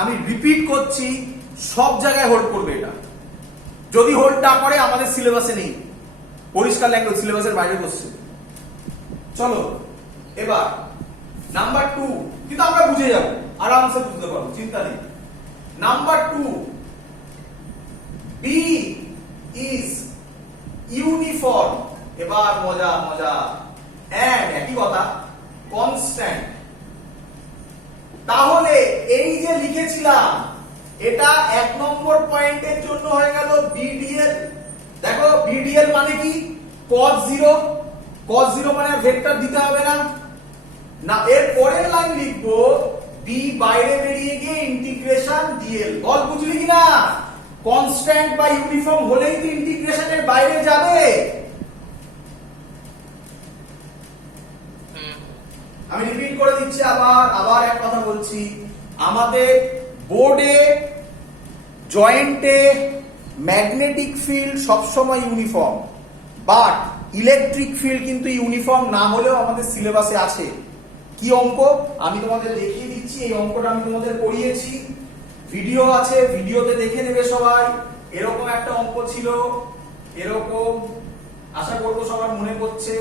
আমি রিপিট করছি, সব জায়গায় হোল্ড করবে এটা। যদি হোল্ড না করে আমাদের সিলেবাসে নেই, পরিষ্কার ল্যাঙ্গুয়েজ, সিলেবাসের বাইরে কোশ্চেন। চলো এবার নাম্বার 2, কিন্তু আমরা বুঝে যাবো, আরামসে বুঝতে পারবো, চিন্তা নেই। Number 2, B is uniform. এবার মজা মজা, এন্ড একই কথা কনস্ট্যান্ট। তাহলে এই যে লিখেছিলাম, এটা 1 নম্বর পয়েন্টের জন্য হয়ে গেল বিডিএল। দেখো বিডিএল মানে কি? cos 0, cos 0 মানে ভেক্টর দিতে হবে না। না, এর পরের লাইন লিখবো বি বাইরে বেরিয়ে গিয়ে ইন্টিগ্রেশন ডিএল। বল বুঝলি কিনা? কনস্ট্যান্ট বা ইউনিফর্ম হলেই তো ইন্টিগ্রেশনের বাইরে যাবে। আমি রিপিট করে দিচ্ছি, আবার এক কথা বলছি, আমাদের বোর্ডে জয়েন্টে ম্যাগনেটিক ফিল্ড সবসময় ইউনিফর্ম, বাট ইলেকট্রিক ফিল্ড কিন্তু ইউনিফর্ম না হলেও আমাদের সিলেবাসে আছে। কি অঙ্ক আমি তোমাদের দেখিয়ে দিচ্ছি, এই অঙ্কটা আমি তোমাদের পড়িয়েছি, ভিডিও আছে, ভিডিওতে দেখে নেবে সবাই। এরকম একটা অঙ্ক ছিল, এরকম, আশা করবো সবার মনে পড়ছে।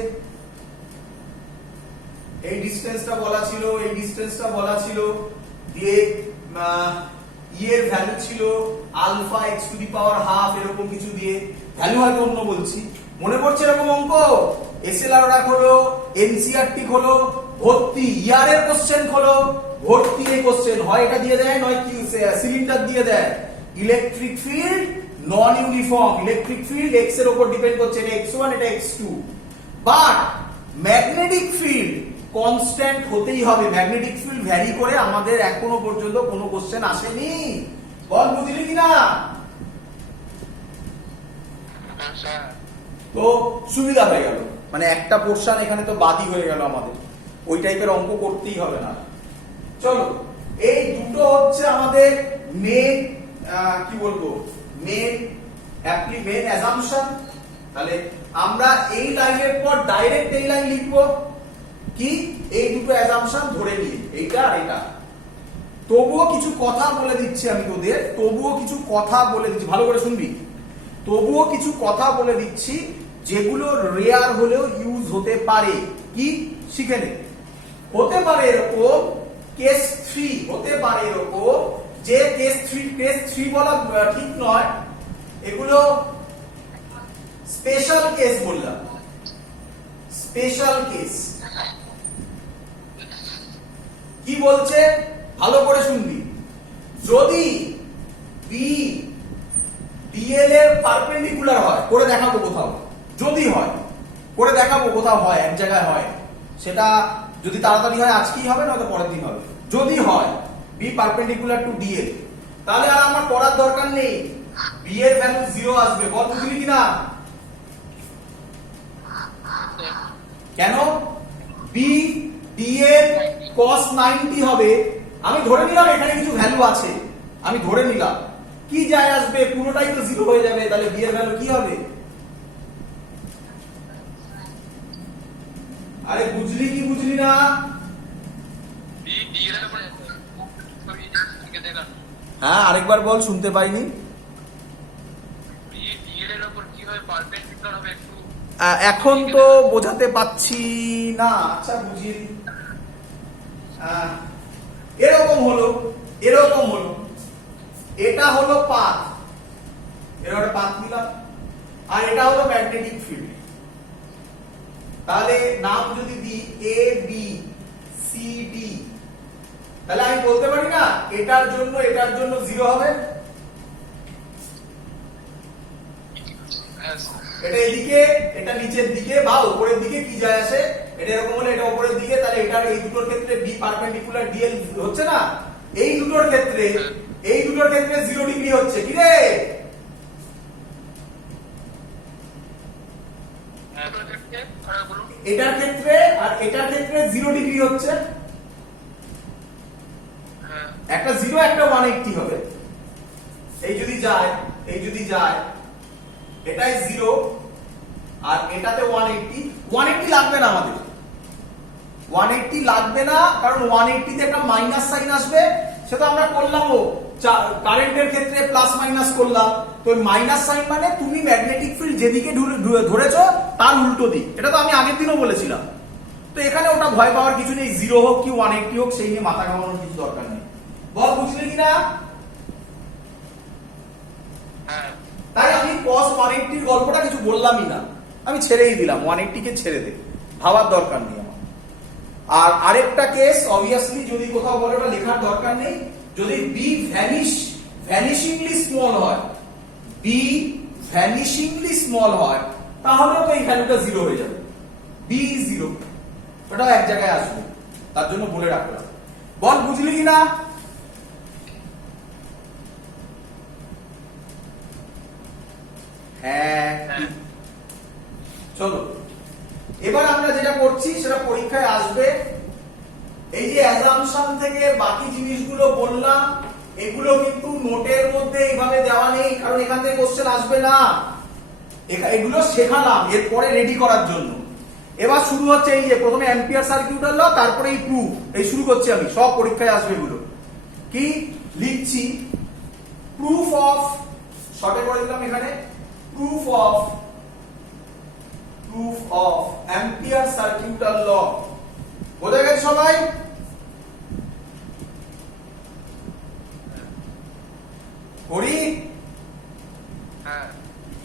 এই ডিসটেন্সটা বলা ছিল, এই ডিসটেন্সটা বলা ছিল, দিয়ে ই এর ভ্যালু ছিল alpha x to the power half, এরকম কিছু দিয়ে, ভ্যালু হয়তো অন্য বলছি। মনে পড়ছে এরকম অঙ্ক? এসএলআর হলো, এনসিআরটি হলো, ভর্তি ইয়ার এর কোশ্চেন হলো, ভর্তি এই কোশ্চেন হয় এটা দিয়ে দেয়, নয় কি সিলিন্ডার দিয়ে দেয়। ইলেকট্রিক ফিল্ড নন ইউনিফর্ম, ইলেকট্রিক ফিল্ড এক্স এর উপর ডিপেন্ড করছে, এটা x1 এটা x2, but magnetic field constant হতেই হবে। ম্যাগনেটিক ফিল্ড ভ্যারি করে আমাদের এখনো পর্যন্ত কোনো কোশ্চেন আসেনি। বল বুঝলি কিনা? তো সুবিধা হয়ে গেল, মানে একটা পোরশন এখানে তো বাদই হয়ে গেল আমাদের, ওই টাইপের অঙ্ক করতেই হবে না। চলো, এই দুটো হচ্ছে আমাদের মেন, কি বলবো, মেন অ্যাজাম্পশন। তাহলে আমরা এই লাইনের পর ডাইরেক্ট এই লাইন লিখবো, কি এই দুটো অ্যাজাম্পশন ধরে নিয়ে, এইটা আর এটা। তবুও কিছু কথা বলে দিচ্ছি আমি তোদের, তবুও কিছু কথা বলে দিচ্ছি, ভালো করে শুনবি। তবুও কিছু কথা বলে দিচ্ছি যেগুলো রেয়ার হলেও ইউজ হতে পারে। কি শিখে নে। হতে পারে এরকম কেস 3, হতে পারে এরকম যে কেস 3 বলা ঠিক নয়, এগুলো স্পেশাল কেস বললাম, স্পেশাল কেস। কি বলছে ভালো করে শুনবি। যদি বি ডিএল এর পারপেন্ডিকুলার হয়, করে দেখাবো কোথাও, যদি হয় করে দেখাবো কোথাও হয়, এক জায়গায় হয়, সেটা যদি তাড়াতাড়ি হয় আজকেই হবে, নয়তো পরের দিন হবে। যদি হয় বি পারপেন্ডিকুলার টু ডিএল, তাহলে আর আমার পড়ার দরকার নেই, বি এর ভ্যালু 0 আসবে। বল বুঝলি কিনা? কেন? বি ডিএল cos 90 হবে। আমি ধরে নিলাম এখানে কিছু ভ্যালু আছে, আমি ধরে নিলাম, কি যায় আসবে, পুরোটাই তো 0 হয়ে যাবে, তাহলে বি এর ভ্যালু কি হবে? আরে বুঝলি কি বুঝলি না? হ্যাঁ আরেকবার বল, শুনতে পাইনি। এখন তো বোঝাতে পাচ্ছি না, আচ্ছা বুঝিয়ে দিই। এরকম হলো, এরকম হলো, এটা হলো পাথ, এর একটা পাথ নিলাম, আর এটা হলো ম্যাগনেটিক ফিল্ড। তাহলে নাম যদি দিই এ বি সি ডি, তাহলে আমি বলতে পারি না এটার জন্য 0 হবে, এটা এদিকে, এটা নিচের দিকে বা উপরের দিকে, কি যায় আসে, এটা এরকম হলে এটা উপরের দিকে, তাহলে এটার এই দুটোর ক্ষেত্রে বি পারপেন্ডিকুলার ডিএল হচ্ছে না, এই দুটোর ক্ষেত্রে 0 ডিগ্রি হচ্ছে। কি রে? এটার ক্ষেত্রে আর এটার ক্ষেত্রে 0 ডিগ্রি হচ্ছে, একটা 0 একটা 180 হবে। এই যদি যায়, এটাই 0 আর এটাতে 180 লাগবে না আমাদের, 180 লাগবে না, কারণ 180 তে একটা মাইনাস সাইন আসবে, সেটা আমরা করলামও কারেন্টের ক্ষেত্রে প্লাস মাইনাস করলাম। তো মাইনাস সাইন মানে তুমি ম্যাগনেটিক ফিল্ড যেদিকে ধরেছো তার উল্টো দিক, এটা তো আমি আগের দিনও বলেছিলাম। তো এখানে ওটা ভয় পাওয়ার কিছু নেই, 0 হোক কি 180 হোক সেই নিয়ে মাথা ঘামানোর কিছু দরকার নেই। বল বুঝলি কিনা? তাই আমি cos 180 এর গল্পটা কিছু বললামই না, আমি ছেড়েই দিলাম, 180 কে ছেড়ে দে, ভাবার দরকার নেই আমার। আর আরেকটা কেস অবভিয়াসলি যদি কোথাও বলে ওটা লেখার দরকার নেই, যদি বি ভ্যানিশিংলি স্মল হয়, বি ভ্যানিশিংলি স্মল হয়, তাহলে তো এই ভ্যালুটা 0 হয়ে যাবে, বি 0, ওটাও এক জায়গায় আসবে, তার জন্য বলে রাখলাম। বল বুঝলি কিনা? হ্যাঁ, চলো এবার আমরা যেটা করছি সেটা পরীক্ষায় আসবে। এই যে অ্যাজাম্পশন থেকে বাকি জিনিসগুলো বললাম, এগুলো কিন্তু নোটের মধ্যে এইভাবে দেওয়া নেই, কারণ এখান থেকে কোশ্চেন আসবে না, এগুলো শেখালাম এরপরে রেডি করার জন্য। এবার শুরু হচ্ছে এই যে প্রথমে অ্যাম্পিয়ার সার্কিউটার ল, তারপরে এই প্রুফ, এই শুরু করছি আমি, সব পরীক্ষায় আসবে এগুলো। কি লিখছি? প্রুফ অফ, শর্টে করে দিলাম এখানে, প্রুফ অফ অ্যাম্পিয়ার সার্কিউটার ল। বোঝা গেছে সবাই? করি?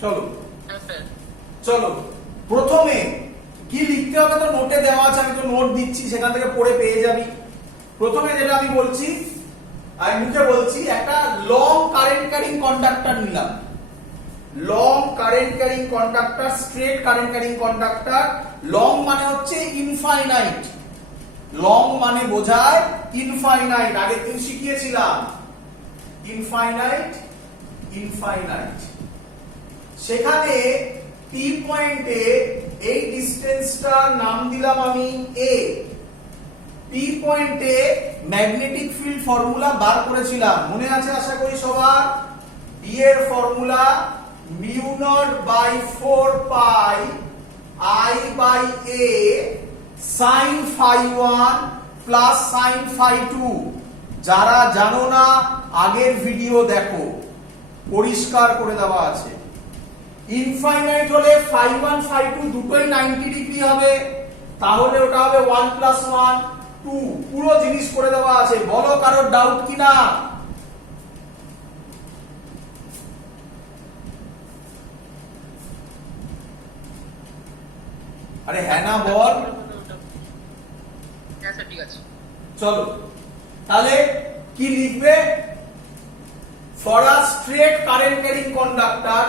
চলো চলো প্রথমে কি লিখতে হবে তো নোটে দেওয়া আছে, আমি তো নোট দিচ্ছি, সেখান থেকে পড়ে পেয়ে যাবি। প্রথমে যেটা আমি বলছি, আমি মুখে বলছি, একটা লং কারেন্ট ক্যারিং কন্ডাক্টর নিলাম, long current carrying conductor, straight current carrying conductor. Long মানে হচ্ছে ইনফাইনাইট, লং মানে বোঝায় ইনফাইনাইট, আগের দিন শিখিয়েছিলাম ইনফাইনাইট, সেখানে টি পয়েন্টে এই ডিসটেন্সটার নাম দিলাম আমি এ। টি পয়েন্টে ম্যাগনেটিক ফিল্ড ফর্মুলা বার করেছিলাম, মনে আছে আশা করি সবার? বি এর formula mu naught by 4 pi I by a sine phi 1 plus sine phi 2। যারা জানো না আগের ভিডিও দেখো, পরিষ্কার করে দেওয়া আছে। ইনফাইনাইট হলে ফাই 1 ফাই 2 দুটোই 90 ডিগ্রি হবে, তাহলে ওটা হবে 1 প্লাস 1 2, পুরো জিনিস করে দেওয়া আছে। বলো কারোর ডাউট কিনা? আরে হ্যাঁ না বল। ঠিক আছে, চলো তাহলে কি লিখবে? For a straight current carrying conductor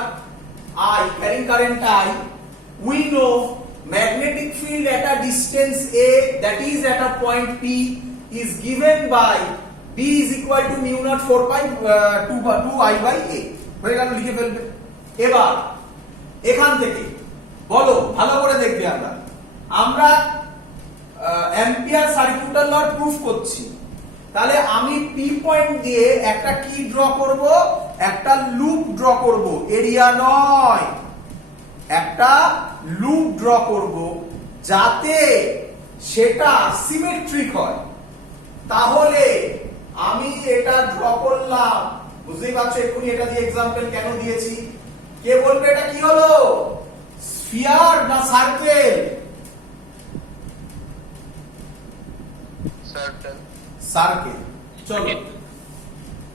I, carrying current I, we know magnetic field at a distance A, that is at a point P, is given by B is equal to mu naught 4 pi 2 I by A। হয়ে গেল, লিখে ফেলবে। এবার এখান থেকে বলো, ভালো করে দেখবে, আমরা অ্যাম্পিয়ার সার্কিউটার ল প্রুফ করছি, তাহলে আমি পি পয়েন্ট দিয়ে একটা কি ড্র করব? একটা লুপ ড্র করব, এরিয়া নয়, একটা লুপ ড্র করব, যাতে সেটা সিমেট্রিক হয়। তাহলে আমি এটা ড্র করলাম, বুঝতেই পারছো এক্ষুনি এটা দিয়ে এক্সাম্পল কেন দিয়েছি। কে বলবে এটা কি হলো? স্ফিয়ার না সার্কেল? সার্কেল। চলো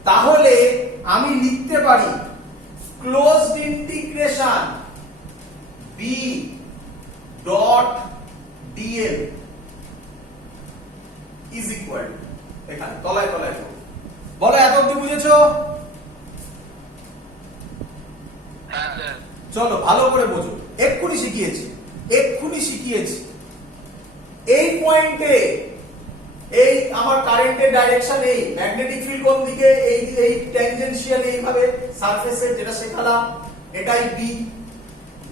তাহলে আমি লিখতে পারি closed integration B dot dl is equal, এখানে তলায় তলায় বলো, এত অবধি বুঝেছো? চলো ভালো করে বোঝো, এক্ষুনি শিখিয়েছি। এই পয়েন্টে এই আমার কারেন্টের ডাইরেকশন, এই ম্যাগনেটিক ফিল্ড কোন দিকে, এই ট্যানজেনশিয়াল এইভাবে সারফেসের, যেটা শেখালাম, এটাই বি।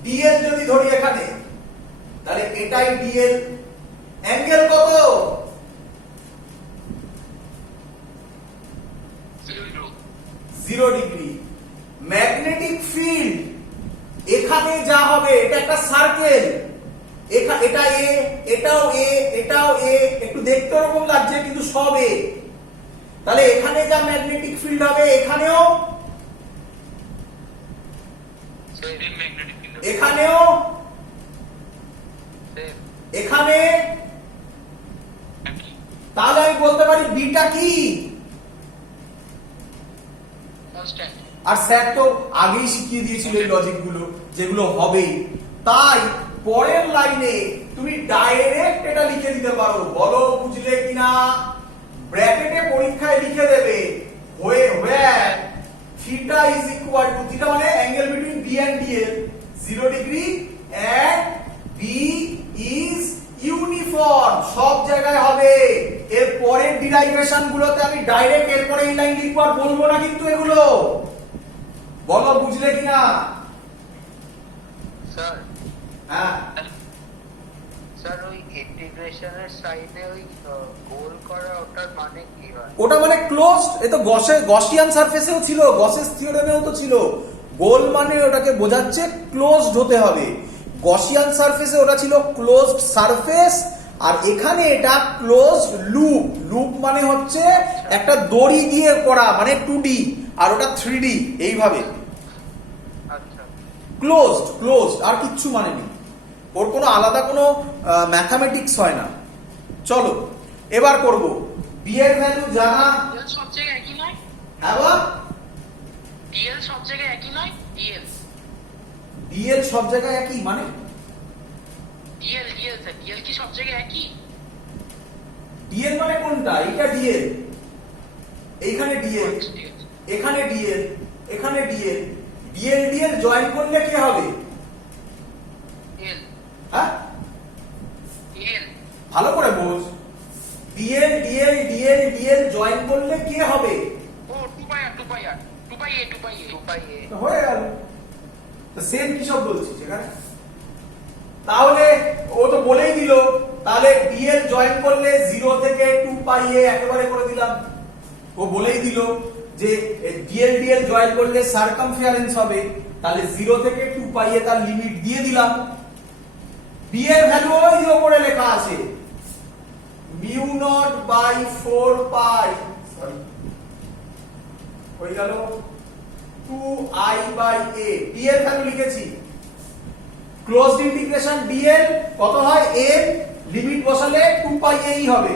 ডিএল যদি ধরি এখানে, তাহলে এটাই ডিএল। অ্যাঙ্গেল কত? 0 ডিগ্রি। ম্যাগনেটিক ফিল্ড এখানে যা হবে, এটা একটা সার্কেল, এটা এ, এটাও এ, এটাও এ, একটু দেখতে ওরকম লাগছে কিন্তু সব এ। তাহলে এখানে যা ম্যাগনেটিক ফিল্ড হবে এখানেও, এখানেও, এখানে, তাহলে আমি বলতে পারি বিটা কি? আর স্যার তো আগেই শিখিয়ে দিয়েছিল এই লজিক গুলো যেগুলো হবে। তাই পরের লাইনে তুমি ডাইরেক্ট এটা লিখে দিতে পারো। বলো বুঝলে কিনা? ব্র্যাকেটে পরীক্ষায় লিখে দেবে where theta is equal to, theta মানে angle between B and DL 0 degree and B is uniform। সব জায়গায় হবে। এর পরের ডিরাইভেশন গুলোতে আমি ডাইরেক্ট এরপরে এই লাইন লিখব আর বলবো না কিন্তু এগুলো। বলো বুঝলে কিনা? স্যার, হ্যাঁ স্যার ওই ইন্টিগ্রেশনের সাইডে ওই গোল করা ওটার মানে কি হয়? ওটা মানে ক্লোজড। এ তো গসিয়ান সারফেসেও ছিল, গসেস থিওরেমেও তো ছিল। গোল মানে ওটাকে বোঝাচ্ছে ক্লোজড হতে হবে। গসিয়ান সারফেসে ওটা ছিল ক্লোজড সারফেস, আর এখানে এটা ক্লোজড লুপ। লুপ মানে হচ্ছে একটা দড়ি দিয়ে করা, মানে 2D, আর ওটা 3D এইভাবে। আচ্ছা, ক্লোজড ক্লোজড আর কিচ্ছু মানে নেই, ওর কোনো আলাদা কোনো ম্যাথামেটিক্স হয় না। চলো এবার করব বি এর ভ্যালু জানা। ডিএল সব জায়গায় একই নয়? হ্যাঁ বা ডিএল সব জায়গায় একই নয়? ডিএল সব জায়গায় একই মানে? ডিএল স্যার, ডিএল কি সব জায়গায় একই? ডিএল মানে কোনটা? এটা ডিএল, এইখানে ডিএল, ঠিক আছে। এখানে ডিএল, এখানে ডিএল। ডিএল ডিএল জয়েন করলে কি হবে? ডিএল হ্যাঁ ডিএল ভালো করে বোঝ। DL DL DL DL join করলে কি হবে? ও 2 পাই আর 2 পাই আর 2 পাই এ 2 পাই এ 2 পাই এ। হয়ে গেল। তো সেম কি সব বলছিস এখানে? তাহলে ও তো বলেই দিল, তাহলে ডিএল জয়েন করলে 0 থেকে 2 পাই এ একেবারে করে দিলাম। ও বলেই দিল যে ডিএল ডিএল জয়েন করলে সারকামফারেন্স হবে, তাহলে 0 থেকে 2 পাই এ তার লিমিট দিয়ে দিলাম। বি এর ভ্যালু ওই যে উপরে লেখা আছে mu naught by 4 pi, sorry হয়ে গেল 2i বাই a। ডি এর ভ্যালু লিখেছি। ক্লোজড ইন্টিগ্রেশন ডিএল কত হয়? a, লিমিট বসালে 2 পাই a ই হবে।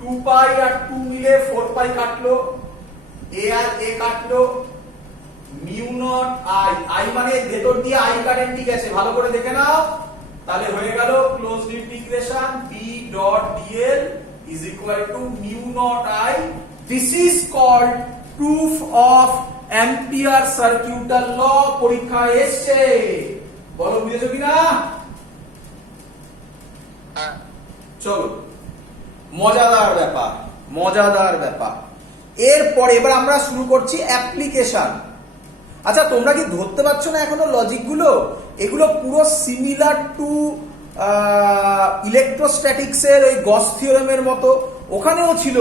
2 পাই আর 2 মিলে 4 পাই কাটলো, a আর a কাটলো, মিউ নট i, i মানে ভেতর দিয়ে i কারেন্টই গেছে, ভালো করে দেখে নাও। তাহলে হয়ে গেল closed integration b dot dl is equal to mu naught I. This is called proof of Ampere circuital law। পরীক্ষায় এসছে, বলো বুঝেছো কিনা? হ্যাঁ, চলো মজাদার ব্যাপার, মজাদার ব্যাপার। এরপর এবার আমরা শুরু করছি অ্যাপ্লিকেশন। আচ্ছা তোমরা কি ধরতে পারছো না এখনো লজিক গুলো? এগুলো পুরো সিমিলার টু ইলেকট্রোস্ট্যাটিক্স এর ওই গস থিওরেমের মতো। ওখানেও ছিল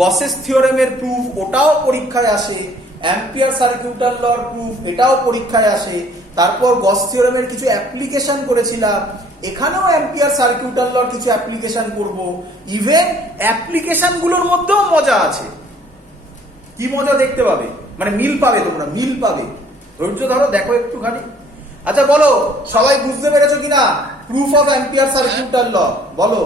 গসেস থিওরেমের প্রুফ, ওটাও পরীক্ষায় আসে। অ্যাম্পিয়ার সার্কিউটাল লর প্রুফ, এটাও পরীক্ষায় আসে। তারপর গস থিওরেমের কিছু অ্যাপ্লিকেশন করেছিলাম, এখানেও অ্যাম্পিয়ার সার্কিউটাল লর কিছু অ্যাপ্লিকেশন করব। ইভেন অ্যাপ্লিকেশন গুলোর মধ্যেও মজা আছে। কি মজা দেখতে পাবে, মানে মিল পাবে, তোমরা মিল পাবে। ধৈর্য ধরো, দেখো একটুখানি। আচ্ছা বলো সবাই বুঝতে পেরেছো কিনা প্রুফ অফ অ্যাম্পিয়ার সার্কিউটাল ল? বলো।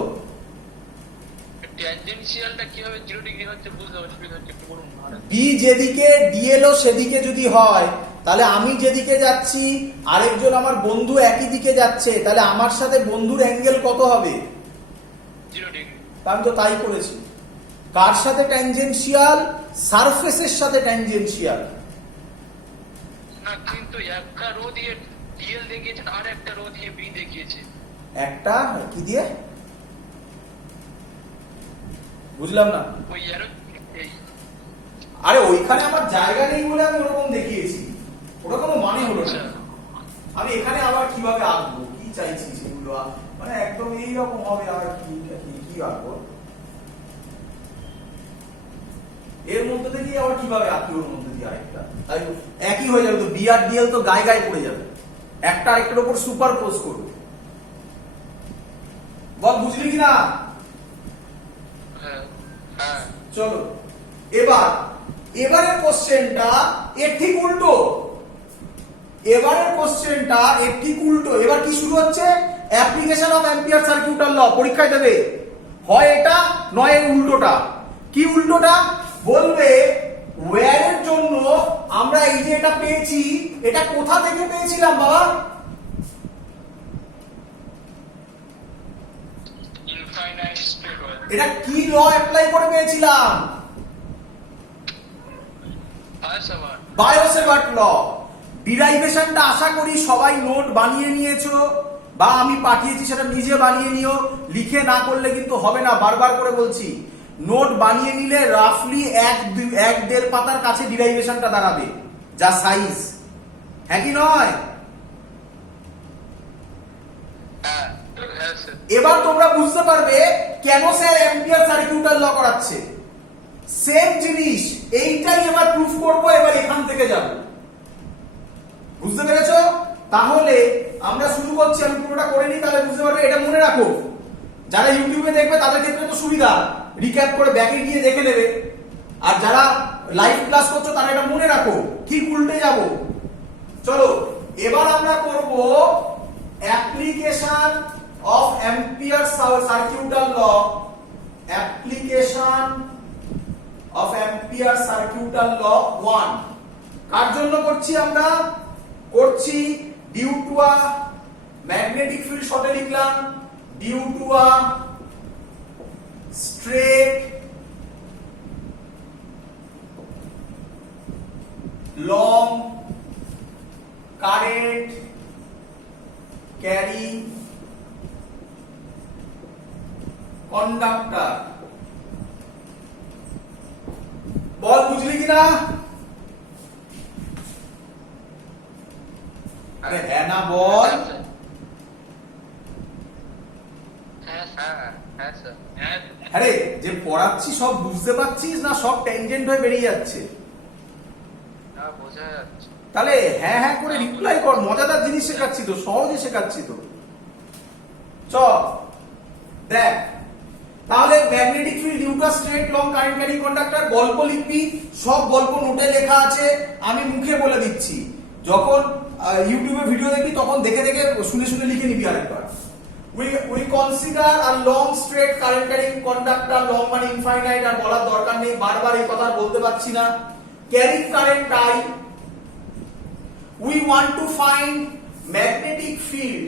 ট্যানজেনশিয়ালটা কিভাবে 0 ডিগ্রি হচ্ছে বুঝতে অসুবিধা হচ্ছে, একটু বলুন। বি যেদিকে ডিএল ও সেদিকে যদি হয়, তাহলে আমি যেদিকে যাচ্ছি আরেকজন আমার বন্ধু একই দিকে যাচ্ছে, তাহলে আমার সাথে বন্ধুর অ্যাঙ্গেল কত হবে? 0 ডিগ্রি। আমি তো তাই করেছি। কার সাথে ট্যানজেনশিয়াল? সারফেসের সাথে ট্যানজেনশিয়াল। না কিন্তু একটা রো দিয়ে ডিএল দেখিয়েছেন আর একটা রো দিয়ে বি দেখিয়েছে। একটা কি দিয়ে? বুঝলাম না। ওই অ্যারো এই আরে ওইখানে আমার জায়গা নেই বলে আমি ওরকম দেখিয়েছি, ওটা কোনো মানে হলো না। আমি এখানে আবার কিভাবে আঁকবো, কি চাইছি সেগুলো, মানে একদম এইরকম হবে। আর কি কি আঁকবো? এর মধ্যে থেকে আবার কিভাবে আত্মীয়র মধ্যে দিয়ে আরেকটা একই হয়ে যাবে তো, বি আর ডিএল তো গায়ে গায়ে পড়ে যাবে, একটা আরেকটার উপর সুপার পোজ করবে। বল বুঝলি কিনা? হ্যাঁ হ্যাঁ চলো এবারের কোশ্চেনটা এর ঠিক উল্টো। এবারের কোশ্চেনটা এর ঠিক উল্টো। এবার কি শুরু হচ্ছে? অ্যাপ্লিকেশন অফ অ্যাম্পিয়ার সার্কিউটাল ল পরীক্ষায় দেবে, হয় এটা নয় এর উল্টোটা। কি উল্টোটা? বলবে ওয়্যারের জন্য আমরা এই যে এটা পেয়েছি, এটা কোথা থেকে পেয়েছিলাম বাবা? Infinite speed wave. এটা কি ল অ্যাপ্লাই করে পেয়েছিলাম? বায়োসেভার্ট ল। ডিরাইভেশনটা আশা করি সবাই নোট বানিয়ে নিয়েছো, বা আমি পাঠিয়েছি সেটা নিজে বানিয়ে নিও, লিখে না করলে কিন্তু হবে না, বারবার করে বলছি। নোট বানিয়ে নিলে রাফলি 1-1.5 পাতার কাছে ডিরাইভেশনটা দাঁড়াবে, যা সাইজ। হ্যাঁ কি নয়? হ্যাঁ হ্যাঁ স্যার। এবার তোমরা বুঝতে পারবে কেন স্যার অ্যাম্পিয়ার সার্কিউটাল ল করাচ্ছে। সেম জিনিস এইটাই এবার প্রুফ করব, এবার এখান থেকে যাব। বুঝতে পেরেছো? তাহলে আমরা শুরু করছি, আমি পুরোটা করে নিই, তাহলে বুঝতে পারবে। এটা মনে রাখো, যারা ইউটিউবে দেখবে তাদের ক্ষেত্রে তো সুবিধা, রিক্যাপ করে ব্যাকে গিয়ে দেখে নেবে। আর যারা লাইভ ক্লাস করছো তারা এটা মনে রাখো, ঠিক উল্টে যাব। চলো এবার আমরা করব application of Ampere circuital law. Application of Ampere circuital law 1 কার জন্য করছি? আমরা করছি due to a magnetic field, শর্টে লিখলাম due to a straight long current carry conductor. বল বুঝলি কিনা? আরে হ্যাঁ না বল। হ্যাঁ স্যার, হ্যাঁ স্যার। আরে যে পড়াচ্ছি সব বুঝতে পারছিস না, সব ট্যানজেন্ট হয়ে বেরিয়ে যাচ্ছে? না, বোঝা যাচ্ছে। তাহলে হ্যাঁ হ্যাঁ করে রিপ্লাই কর, মজাদার জিনিস শেখাচ্ছি তো, সহজে শেখাচ্ছি তো। চ দেখ, তাহলে magnetic field due to straight long current carrying conductor, গল্প লিখবি, সব গল্প নোটে লেখা আছে, আমি মুখে বলে দিচ্ছি। যখন ইউটিউবে ভিডিও দেখবি তখন দেখে দেখে শুনে শুনে লিখে নিবি আরেকবার। We consider a long straight current carrying conductor, long মানে infinite, আর বলার দরকার নেই, বারবার এই কথা বলতে পারছি না। Carrying current I, we want to find magnetic field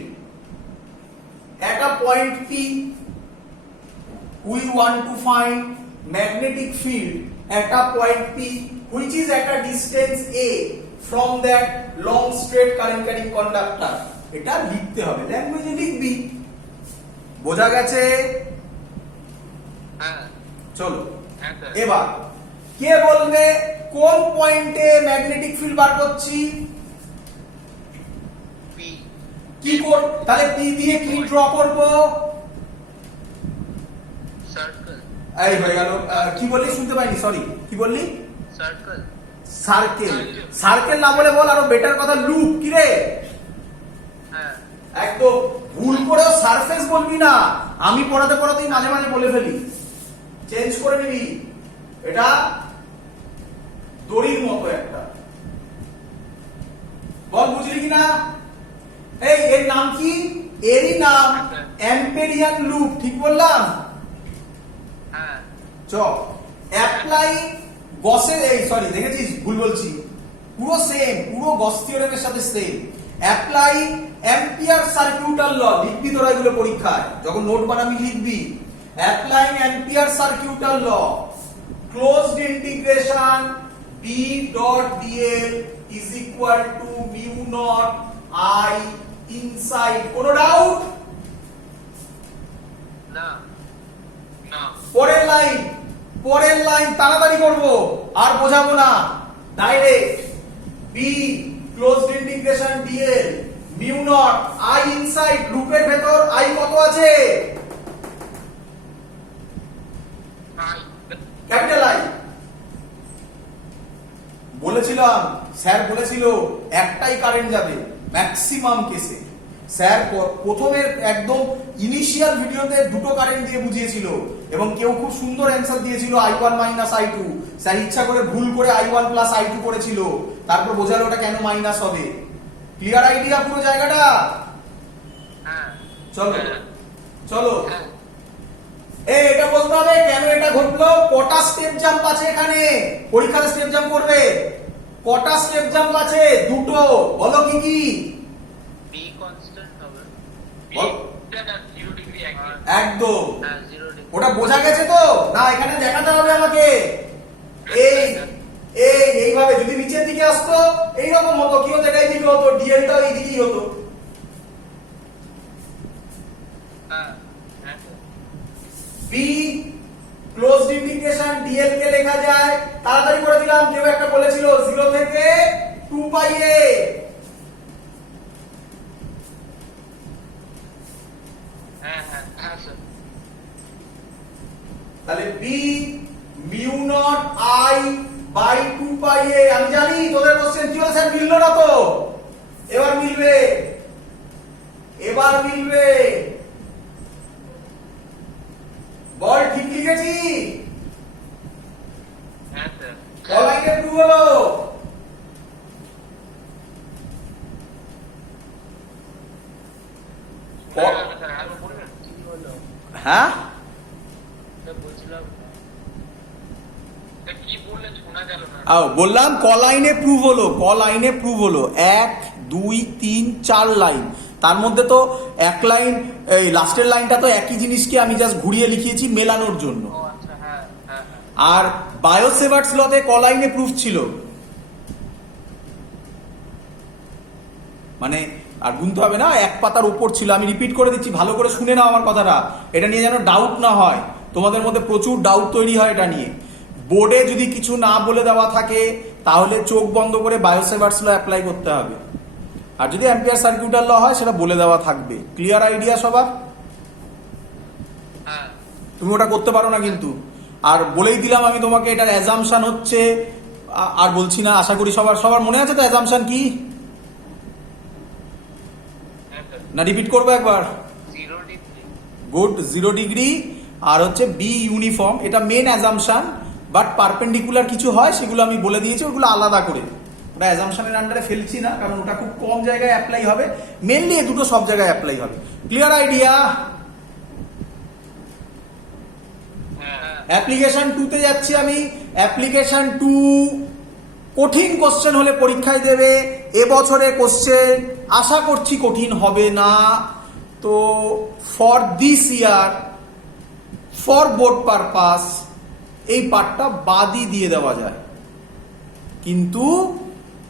at a point P. We want to find magnetic field at a point P which is at a distance A from that long straight current carrying conductor. এটা লিখতে হবে, ল্যাঙ্গুয়েজে লিখবি। বোঝা গেছে? হ্যাঁ। চলো হ্যাঁ স্যার। এবার কে বলবে কোন পয়েন্টে ম্যাগনেটিক ফিল্ড বার করছি? পি। কি কর, তাহলে পি দিয়ে কি ড্র করব? সার্কেল। এই হয়ে গেল। কি বললি? শুনতে পাইনি, সরি, কি বললি? সার্কেল। সার্কেল। সার্কেল না বলে বল আরো বেটার কথা, লুপ। কি রে? হ্যাঁ। একদম ভুল করেও সারফেস বলবি না, আমি পড়াতে পড়াতেই মাঝে মাঝে বলে ফেলি, চেঞ্জ করে নিবি। এটা দড়ির মতো একটা। বল বুঝলি কিনা? এই এর নাম কি? এরই নাম অ্যাম্পেরিয়ান লুপ, ঠিক বললাম? হ্যাঁ। চ অ্যাপ্লাই গসের, এই সরি দেখেছিস ভুল বলছি, পুরো সেম, পুরো গস থিওরেমের সাথে same. Apply Ampere circuital law, লিখবি তোরা এগুলো পরীক্ষায় যখন নোট বানাবি, লিখবি apply Ampere circuital law, closed integration B dot dl is equal to mu naught I inside। কোনো ডাউট? না। না। পরের লাইন তাড়াতাড়ি করব, আর বোঝাবো না, direct. B closed integration dl mu naught I inside, লুপের ভেতর I কত আছে? আই। Capital I। বলেছিলাম, স্যার বলেছিল একটাই কারেন্ট যাবে ম্যাক্সিমাম কেসে। স্যার প্রথমের একদম ইনিশিয়াল ভিডিওতে দুটো কারেন্ট দিয়ে বুঝিয়েছিল এবং কেউ খুব সুন্দর অ্যান্সার দিয়েছিল I1 মাইনাস I2। স্যার ইচ্ছা করে ভুল করে I1 প্লাস I2 করেছিল, তারপর বোঝালো ওটা কেন মাইনাস হবে। ক্লিয়ার আইডিয়া পুরো জায়গাটা? হ্যাঁ চলো চলো, হ্যাঁ এটা বলতে হবে কেন এটা ঘটলো। কটা স্টেপ জাম্প আছে এখানে? পরীক্ষাতে স্টেপ জাম্প করবে, কটা স্টেপ জাম্প আছে? দুটো। বলো কি কি? বি কনস্ট্যান্ট হবে। বল। 0 ডিগ্রি অ্যাঙ্গেল। একদম। হ্যাঁ 0 ডিগ্রি। ওটা বোঝা গেছে তো? না এখানে দেখাতে হবে আমাকে। এইভাবে যদি নিচের দিকে আসতো এইরকম হতো, কি হতো? এটাই দিকে হতো, ডিএলটাও এই দিকেই হতো। হ্যাঁ হ্যাঁ বি ক্লোজড ইন্টিগ্রেশন ডিএল কে লেখা যায়, তাড়াতাড়ি করে দিলাম। কেউ একটা বলেছিল 0 থেকে 2 পাই এ। হ্যাঁ হ্যাঁ হ্যাঁ স্যার। তাহলে B mu naught I by 2 pi a. আমি জানি তোদের কোশ্চেন কি হলো, স্যার মিললো না তো? এবার মিলবে, এবার মিলবে। বল ঠিক লিখেছি? হ্যাঁ স্যার। কলাইনে ট্রু হলো। স্যার আরো বলবেন কি হলো? হ্যাঁ স্যার বলছিলাম কি বললেন শোনা গেল না। বললাম কলাইনে প্রুভ হলো, কলাইনে প্রুভ হলো। 1 2 3 4 লাইন, তার মধ্যে তো এক লাইন, এই লাস্টের লাইনটা তো একই জিনিসকে আমি জাস্ট ঘুরিয়ে লিখিয়েছি মেলানোর জন্য। ও আচ্ছা হ্যাঁ হ্যাঁ হ্যাঁ। আর বায়োসেভার্টস লতে কলাইনে প্রুফ ছিল, মানে আর গুনতে হবে না, এক পাতার উপর ছিল। আমি রিপিট করে দিচ্ছি, ভালো করে শুনে নাও আমার কথাটা, এটা নিয়ে যেন ডাউট না হয়। তোমাদের মধ্যে প্রচুর ডাউট তৈরি হয় এটা নিয়ে। বোর্ডে যদি কিছু না বলে দেওয়া থাকে তাহলে চোখ বন্ধ করে বায়োসেভার্টস ল অ্যাপ্লাই করতে হবে, আর যদি অ্যাম্পিয়ার সার্কিউটার ল হয় সেটা বলে দেওয়া থাকবে। ক্লিয়ার আইডিয়া সবার? হ্যাঁ তুমি ওটা করতে পারো না কিন্তু। আর বলেই দিলাম আমি তোমাকে, এটার অ্যাজাম্পশন হচ্ছে, আর বলছি না, আশা করি সবার সবার মনে আছে তো অ্যাজাম্পশন কি? হ্যাঁ স্যার। না রিপিট করবো একবার? 0 ডিগ্রি। Good, 0 degree. আর হচ্ছে বি ইউনিফর্ম, এটা মেন অ্যাজাম্পশন। বাট পারপেন্ডিকুলার কিছু হয় সেগুলো আমি বলে দিয়েছি, ওগুলো আলাদা করে। ওটা অ্যাজাম্পশনের আন্ডারে ফেলছি না, কারণ ওটা খুব কম জায়গায় অ্যাপ্লাই হবে। মেনলি এই দুটো সব জায়গায় অ্যাপ্লাই হবে। Clear idea? হ্যাঁ অ্যাপ্লিকেশন 2 তে যাচ্ছি আমি। অ্যাপ্লিকেশন 2 কঠিন কোশ্চেন হলে পরীক্ষায় দেবে। এবছরে কোশ্চেন আশা করছি কঠিন হবে না। তো for this year, for board purpose, এই পার্টটা বাদই দিয়ে দেওয়া যায়, কিন্তু